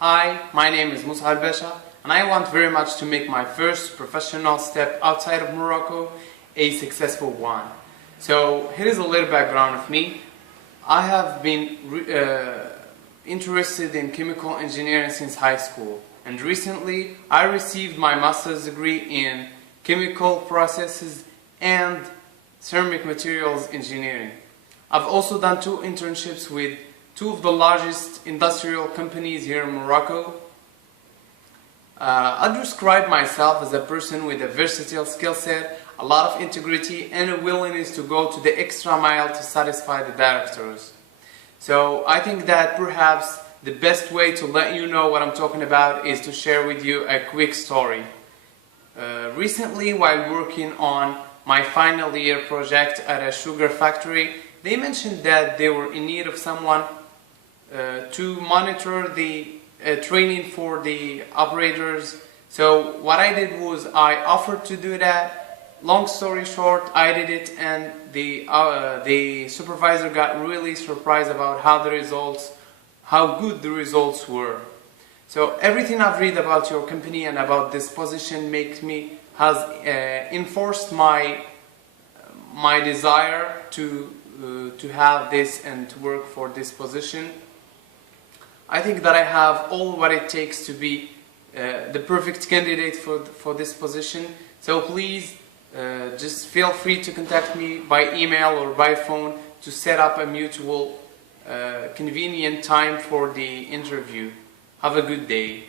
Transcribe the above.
Hi, my name is Musa Al-Basha and I want very much to make my first professional step outside of Morocco a successful one. So here is a little background of me. I have been interested in chemical engineering since high school, and recently I received my master's degree in chemical processes and ceramic materials engineering. I've also done 2 internships with 2 of the largest industrial companies here in Morocco. I'd describe myself as a person with a versatile skill set, a lot of integrity and a willingness to go to the extra mile to satisfy the directors. So I think that perhaps the best way to let you know what I'm talking about is to share with you a quick story. Recently, while working on my final year project at a sugar factory, they mentioned that they were in need of someone to monitor the training for the operators. So what I did was I offered to do that. Long story short, I did it, and the supervisor got really surprised about how good the results were. So everything I've read about your company and about this position has enforced my desire to have this and to work for this position. I think that I have all what it takes to be the perfect candidate for this position. So please just feel free to contact me by email or by phone to set up a mutual convenient time for the interview. Have a good day.